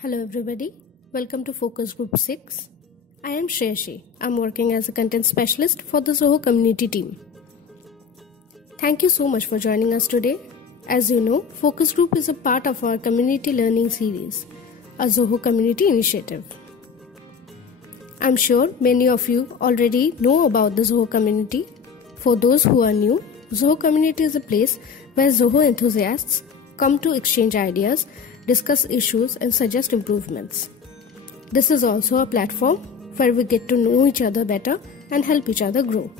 Hello everybody, welcome to Focus Group 6. I am Shreyashi. I'm working as a content specialist for the Zoho community team. Thank you so much for joining us today. As you know, Focus Group is a part of our community learning series, a Zoho community initiative. I'm sure many of you already know about the Zoho community. For those who are new, Zoho community is a place where Zoho enthusiasts come to exchange ideas, discuss issues and suggest improvements. This is also a platform where we get to know each other better and help each other grow.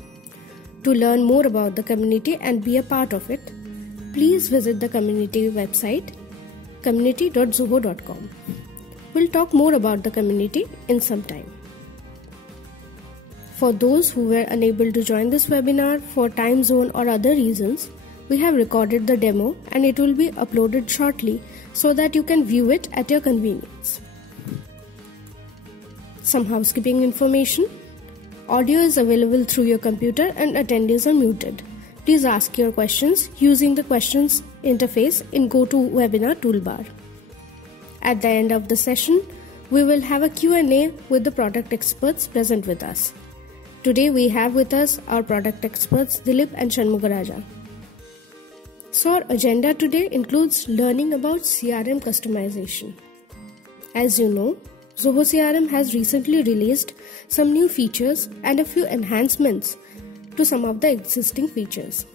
To learn more about the community and be a part of it, please visit the community website community.zoho.com. We'll talk more about the community in some time. For those who were unable to join this webinar for time zone or other reasons, we have recorded the demo and it will be uploaded shortly so that you can view it at your convenience. Some housekeeping information. Audio is available through your computer and attendees are muted. Please ask your questions using the questions interface in GoToWebinar toolbar. At the end of the session, we will have a Q&A with the product experts present with us. Today we have with us our product experts Dilip and Shanmugaraja. So our agenda today includes learning about CRM customization. As you know, Zoho CRM has recently released some new features and a few enhancements to some of the existing features.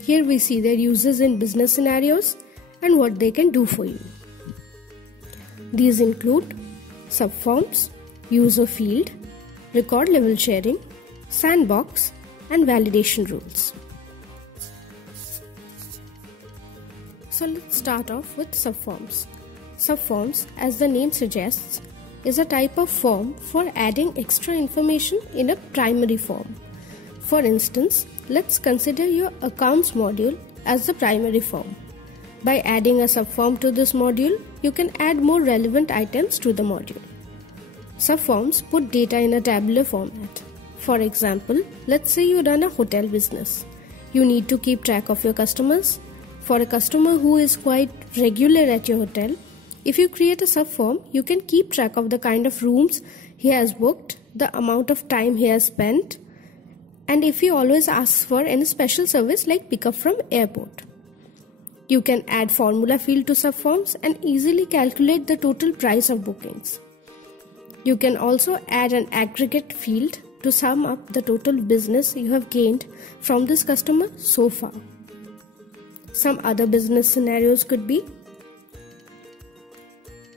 Here we see their uses in business scenarios and what they can do for you. These include subforms, user field, record level sharing, sandbox, and validation rules. So let's start off with subforms. Subforms, as the name suggests, is a type of form for adding extra information in a primary form. For instance, let's consider your accounts module as the primary form. By adding a subform to this module, you can add more relevant items to the module. Subforms put data in a tabular format. For example, let's say you run a hotel business. You need to keep track of your customers. For a customer who is quite regular at your hotel, if you create a subform, you can keep track of the kind of rooms he has booked, the amount of time he has spent, and if he always asks for any special service like pickup from airport. You can add formula field to subforms and easily calculate the total price of bookings. You can also add an aggregate field to sum up the total business you have gained from this customer so far. Some other business scenarios could be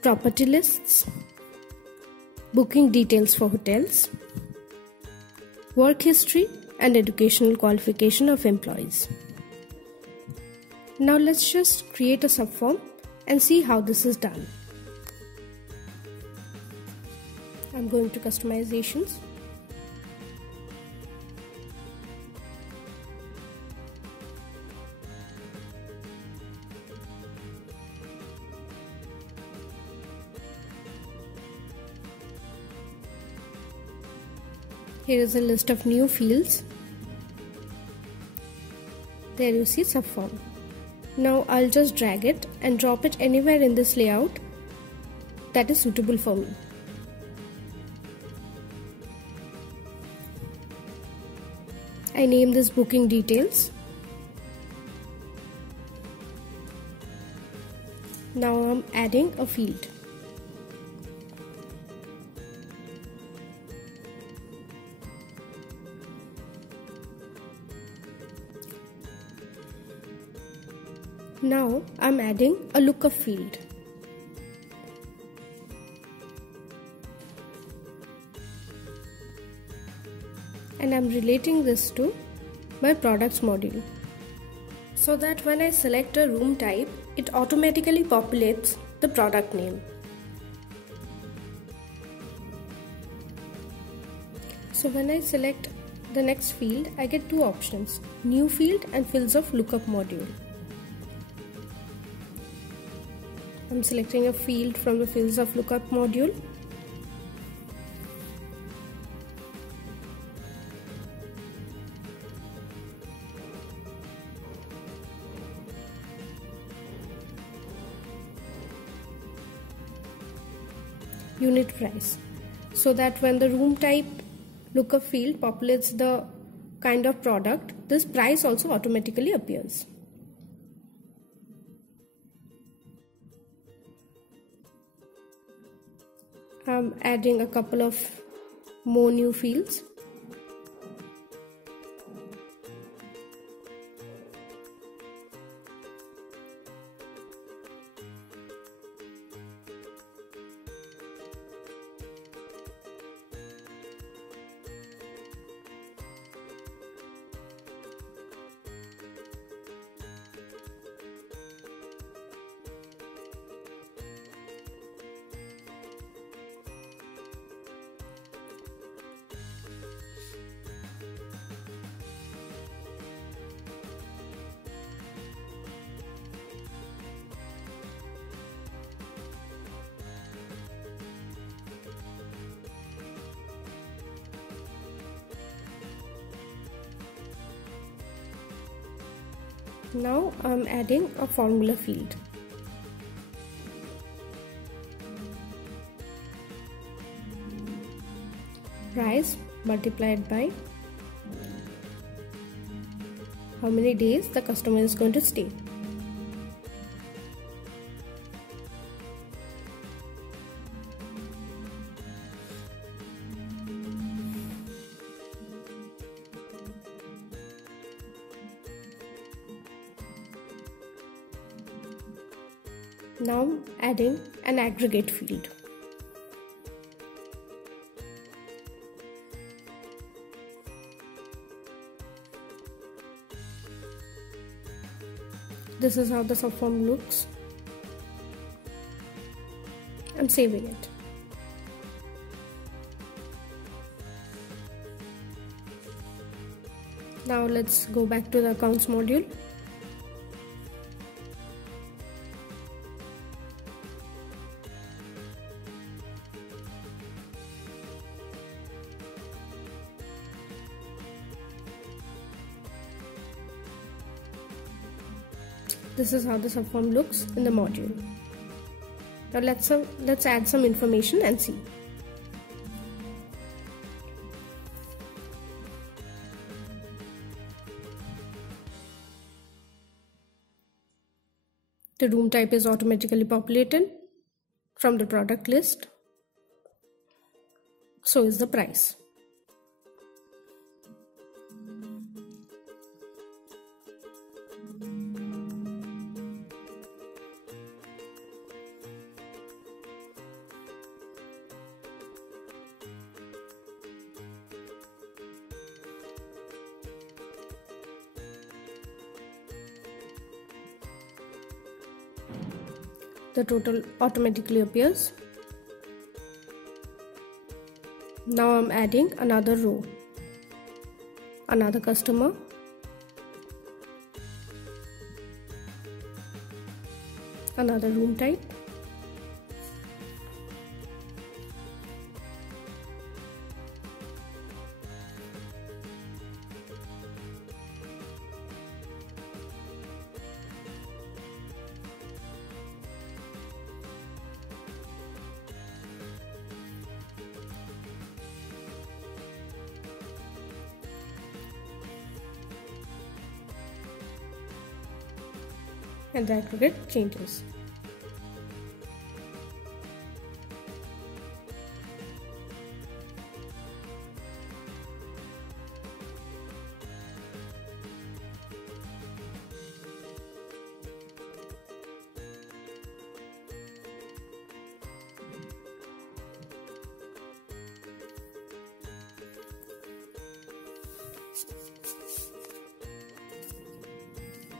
property lists, booking details for hotels, work history, and educational qualification of employees. Now let's just create a subform and see how this is done. I'm going to customizations. Here is a list of new fields. There you see subform. Now I'll just drag it and drop it anywhere in this layout that is suitable for me. I name this booking details. Now I'm adding a field. Now I'm adding a lookup field. And I'm relating this to my products module so that when I select a room type, it automatically populates the product name. So when I select the next field, I get two options, new field and fields of lookup module. I'm selecting a field from the fields of lookup module. unit price, so that when the room type lookup field populates the kind of product, this price also automatically appears. I'm adding a couple of more new fields. Now I'm adding a formula field. Price multiplied by how many days the customer is going to stay. Now adding an aggregate field. This is how the subform looks. I'm saving it. Now let's go back to the accounts module. This is how the subform looks in the module. Now let's add some information and see. The room type is automatically populated from the product list. So is the price. The total automatically appears. Now I'm adding another row, another customer, another room type, and the aggregate changes.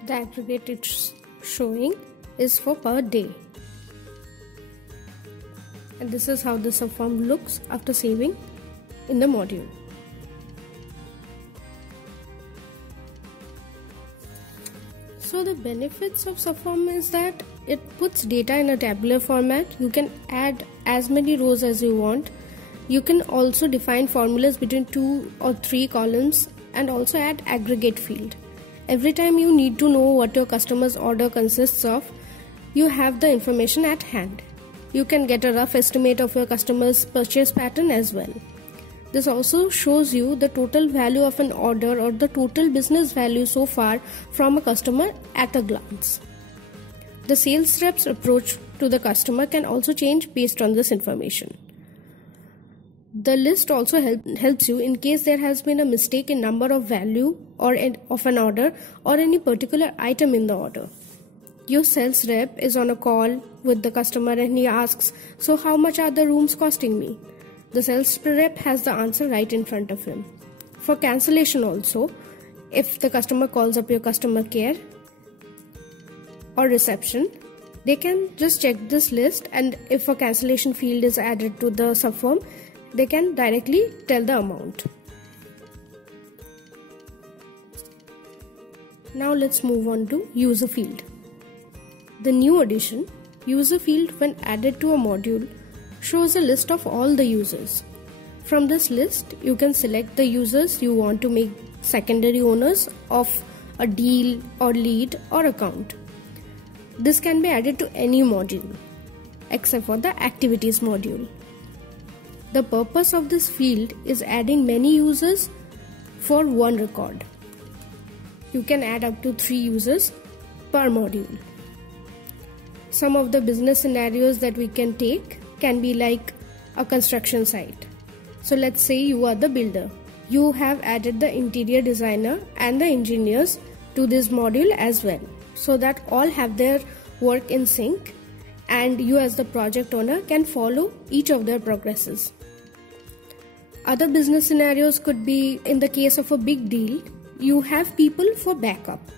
The aggregate it's showing is for per day. And this is how the subform looks after saving in the module. So the benefits of subform is that it puts data in a tabular format. You can add as many rows as you want. You can also define formulas between 2 or 3 columns and also add aggregate field. Every time you need to know what your customer's order consists of, you have the information at hand. You can get a rough estimate of your customer's purchase pattern as well. This also shows you the total value of an order or the total business value so far from a customer at a glance. The sales rep's approach to the customer can also change based on this information. The list also helps you in case there has been a mistake in number of value of an order or any particular item in the order. Your sales rep is on a call with the customer and he asks, "So how much are the rooms costing me?" The sales rep has the answer right in front of him. For cancellation also, if the customer calls up your customer care or reception, they can just check this list, and if a cancellation field is added to the subform, they can directly tell the amount. Now let's move on to user field. The new addition, user field, when added to a module, shows a list of all the users. From this list, you can select the users you want to make secondary owners of a deal or lead or account. This can be added to any module except for the activities module. The purpose of this field is adding many users for one record. You can add up to 3 users per module. Some of the business scenarios that we can take can be like a construction site. So let's say you are the builder. You have added the interior designer and the engineers to this module as well, so that all have their work in sync and you as the project owner can follow each of their progresses. Other business scenarios could be, in the case of a big deal, you have people for backup.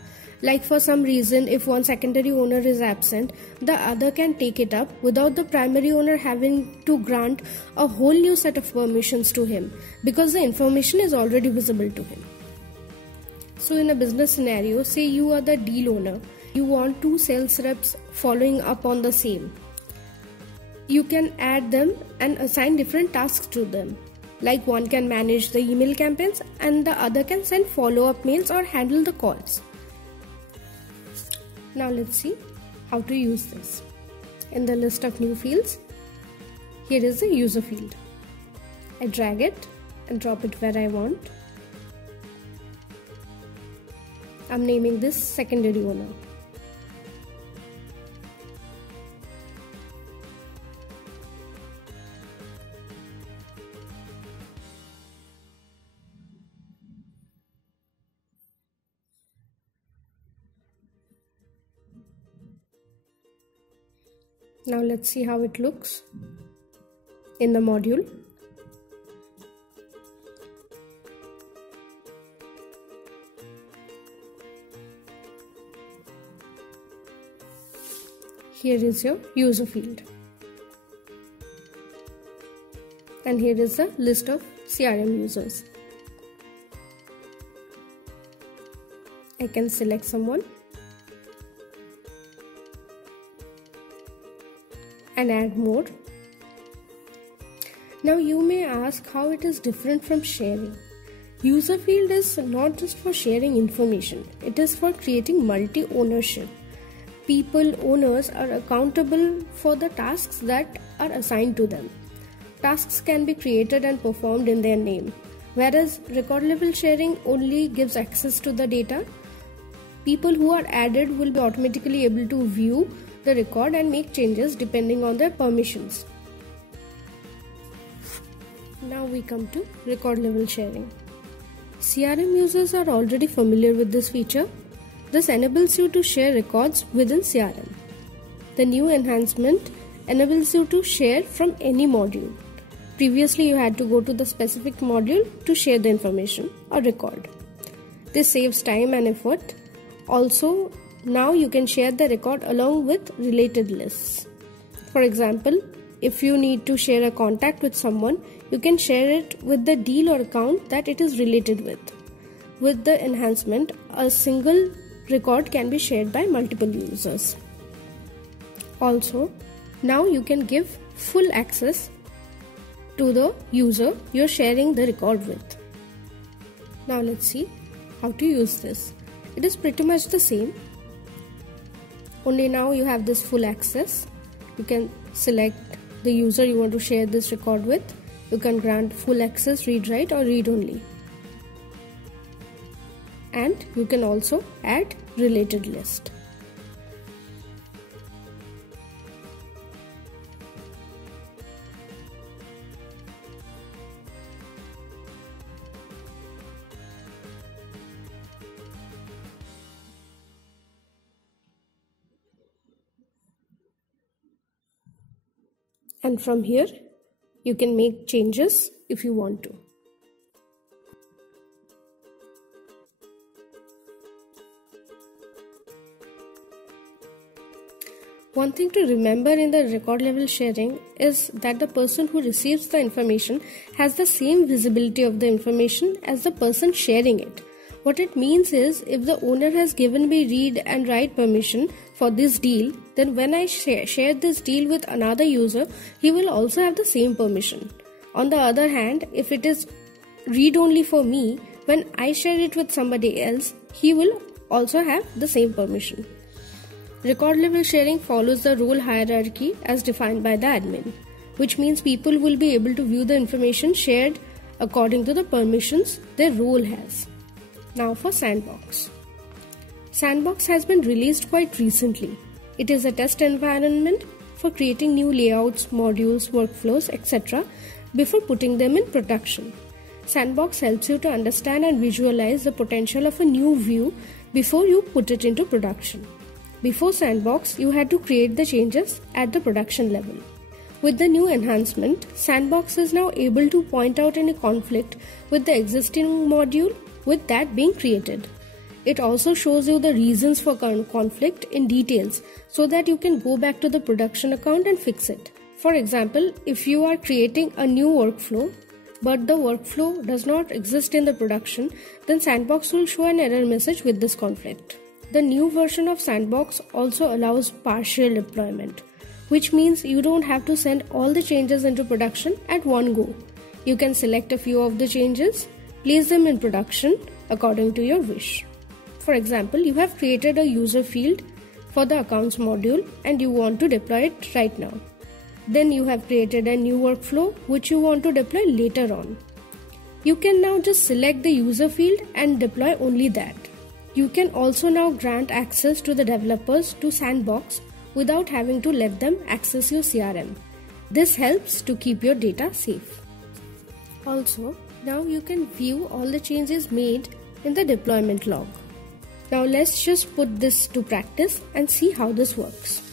Like for some reason, if one secondary owner is absent, the other can take it up without the primary owner having to grant a whole new set of permissions to him, because the information is already visible to him. So in a business scenario, say you are the deal owner, you want 2 sales reps following up on the same. You can add them and assign different tasks to them. Like one can manage the email campaigns and the other can send follow-up mails or handle the calls. Now let's see how to use this. In the list of new fields, here is the user field. I drag it and drop it where I want. I'm naming this secondary owner. Now let's see how it looks in the module. Here is your user field. And here is the list of CRM users. I can select someone and add more. Now you may ask how it is different from sharing. User field is not just for sharing information, it is for creating multi-ownership. People, owners are accountable for the tasks that are assigned to them. Tasks can be created and performed in their name, whereas record level sharing only gives access to the data. People who are added will be automatically able to view the record and make changes depending on their permissions. Now we come to record level sharing. CRM users are already familiar with this feature. This enables you to share records within CRM. The new enhancement enables you to share from any module. Previously, you had to go to the specific module to share the information or record. This saves time and effort. Also, now you can share the record along with related lists. For example, if you need to share a contact with someone, you can share it with the deal or account that it is related with. With the enhancement, a single record can be shared by multiple users. Also, now you can give full access to the user you're sharing the record with. Now let's see how to use this. It is pretty much the same. Only now you have this full access. You can select the user you want to share this record with. You can grant full access, read write or read only. And you can also add related list. And from here, you can make changes if you want to. One thing to remember in the record level sharing is that the person who receives the information has the same visibility of the information as the person sharing it. What it means is, if the owner has given me read and write permission for this deal, then when I share this deal with another user, he will also have the same permission. On the other hand, if it is read only for me, when I share it with somebody else, he will also have the same permission. Record level sharing follows the role hierarchy as defined by the admin, which means people will be able to view the information shared according to the permissions their role has. Now for Sandbox. Sandbox has been released quite recently. It is a test environment for creating new layouts, modules, workflows, etc. before putting them in production. Sandbox helps you to understand and visualize the potential of a new view before you put it into production. Before Sandbox, you had to create the changes at the production level. With the new enhancement, Sandbox is now able to point out any conflict with the existing module with that being created. It also shows you the reasons for conflict in details so that you can go back to the production account and fix it. For example, if you are creating a new workflow, but the workflow does not exist in the production, then Sandbox will show an error message with this conflict. The new version of Sandbox also allows partial deployment, which means you don't have to send all the changes into production at one go. You can select a few of the changes, place them in production according to your wish. For example, you have created a user field for the accounts module and you want to deploy it right now. Then you have created a new workflow which you want to deploy later on. You can now just select the user field and deploy only that. You can also now grant access to the developers to Sandbox without having to let them access your CRM. This helps to keep your data safe. Also, now you can view all the changes made in the deployment log. Now let's just put this to practice and see how this works.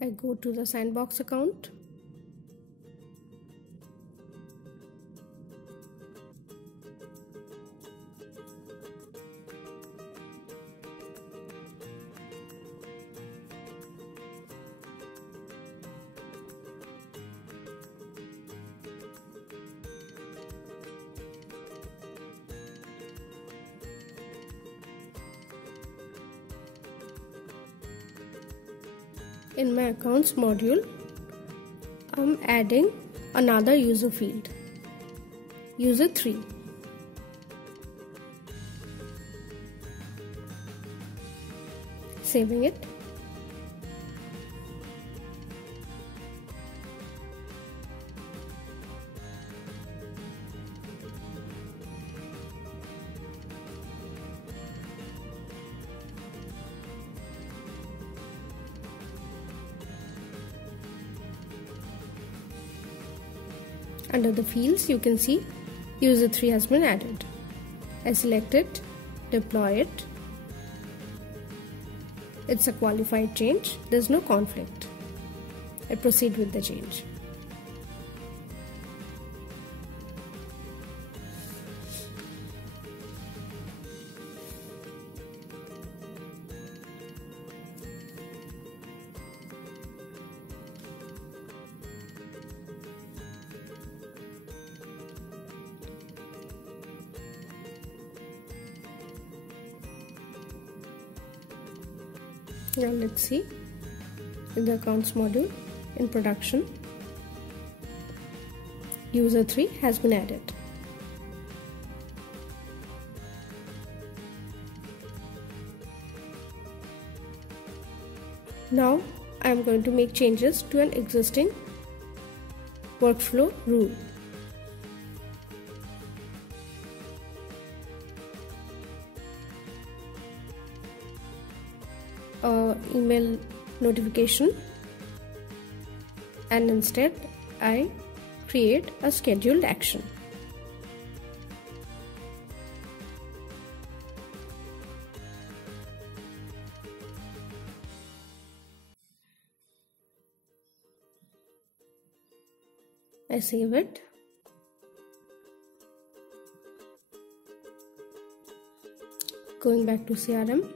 I go to the Sandbox account. In my accounts module, I'm adding another user field, user 3. Saving it. Under the fields, you can see user 3 has been added. I select it, deploy it. It's a qualified change. There's no conflict. I proceed with the change. Now let's see in the accounts module in production, user 3 has been added. Now I am going to make changes to an existing workflow rule. Email notification, and instead I create a scheduled action. I save it. Going back to CRM.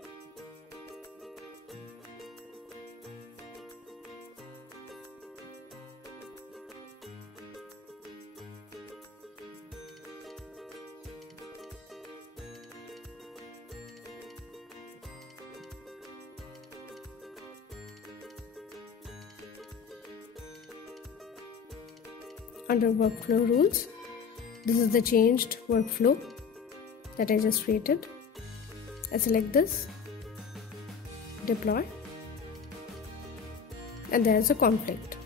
Under workflow rules, this is the changed workflow that I just created. I select this, deploy, and there is a conflict.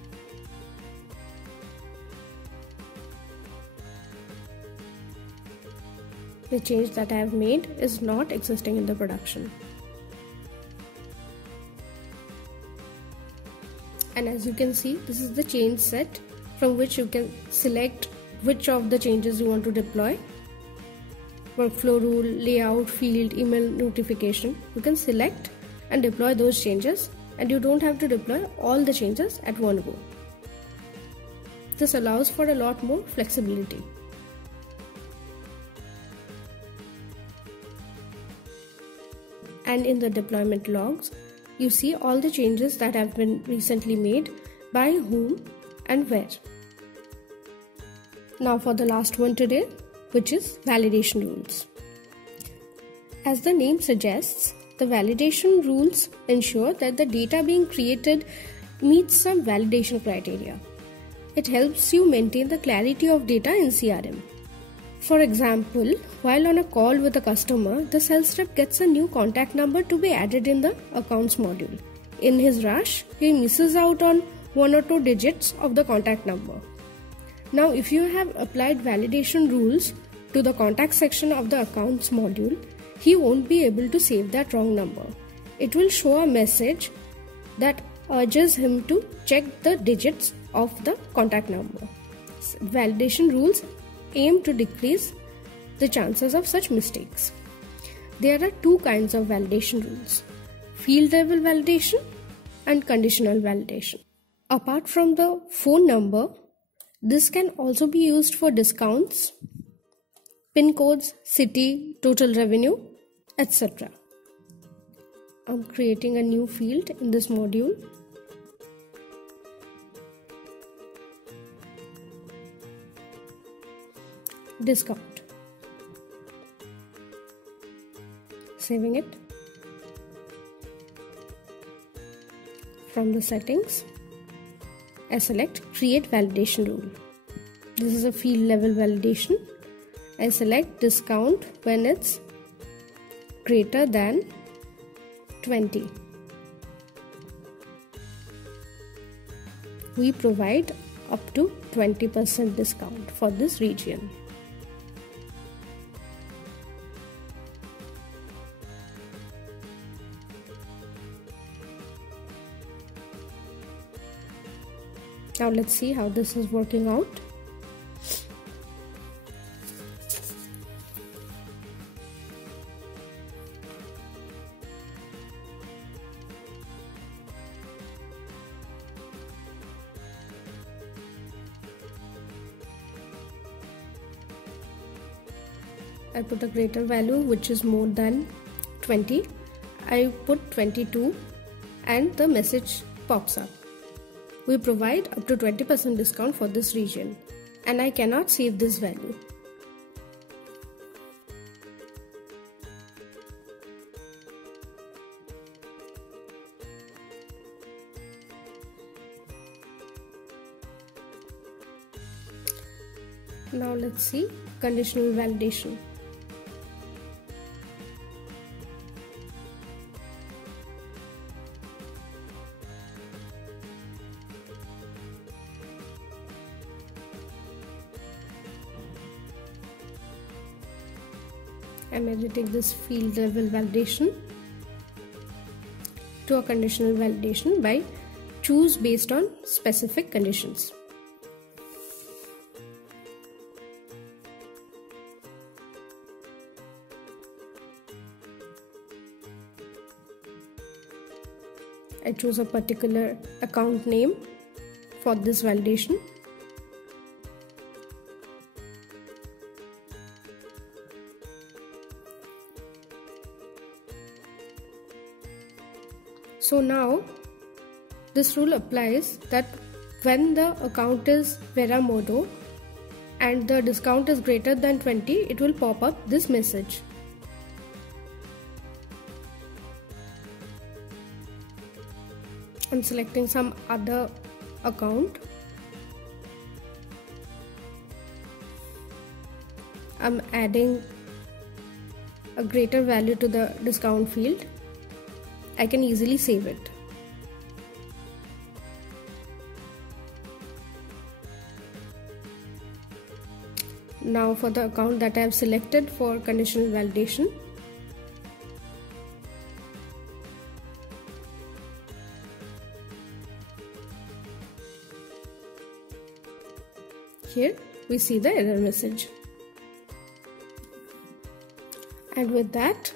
The change that I have made is not existing in the production. And as you can see, this is the change set from which you can select which of the changes you want to deploy. Workflow rule, layout, field, email notification. You can select and deploy those changes, and you don't have to deploy all the changes at one go. This allows for a lot more flexibility. And in the deployment logs, you see all the changes that have been recently made, by whom and where. Now for the last one today, which is validation rules. As the name suggests, the validation rules ensure that the data being created meets some validation criteria. It helps you maintain the clarity of data in CRM. For example, while on a call with a customer, the sales rep gets a new contact number to be added in the accounts module. In his rush, he misses out on one or two digits of the contact number. Now, if you have applied validation rules to the contact section of the accounts module, he won't be able to save that wrong number. It will show a message that urges him to check the digits of the contact number. Validation rules aim to decrease the chances of such mistakes. There are two kinds of validation rules: field level validation and conditional validation. Apart from the phone number, this can also be used for discounts, PIN codes, city, total revenue, etc. I'm creating a new field in this module. Discount. Saving it. From the settings, I select create validation rule. This is a field level validation. I select discount when it's greater than 20. We provide up to 20% discount for this region. Now let's see how this is working out. I put a greater value which is more than 20. I put 22 and the message pops up. We provide up to 20% discount for this region, and I cannot save this value. Now let's see conditional validation. I'm editing this field level validation to a conditional validation by choose based on specific conditions. I choose a particular account name for this validation. So now this rule applies that when the account is Veramodo and the discount is greater than 20, it will pop up this message. I'm selecting some other account. I'm adding a greater value to the discount field. I can easily save it. Now for the account that I have selected for conditional validation, here we see the error message. And with that,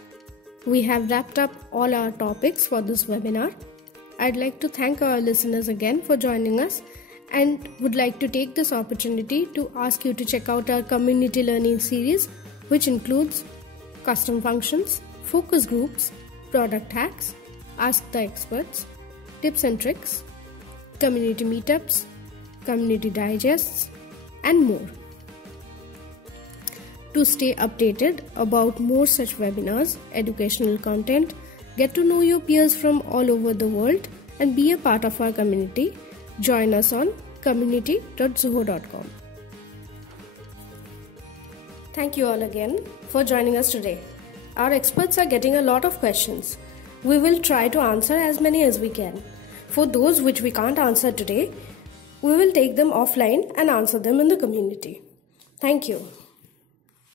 we have wrapped up all our topics for this webinar. I'd like to thank our listeners again for joining us and would like to take this opportunity to ask you to check out our community learning series, which includes custom functions, focus groups, product hacks, ask the experts, tips and tricks, community meetups, community digests, and more. To stay updated about more such webinars, educational content, get to know your peers from all over the world, and be a part of our community, join us on community.zoho.com. Thank you all again for joining us today. Our experts are getting a lot of questions. We will try to answer as many as we can. For those which we can't answer today, we will take them offline and answer them in the community. Thank you.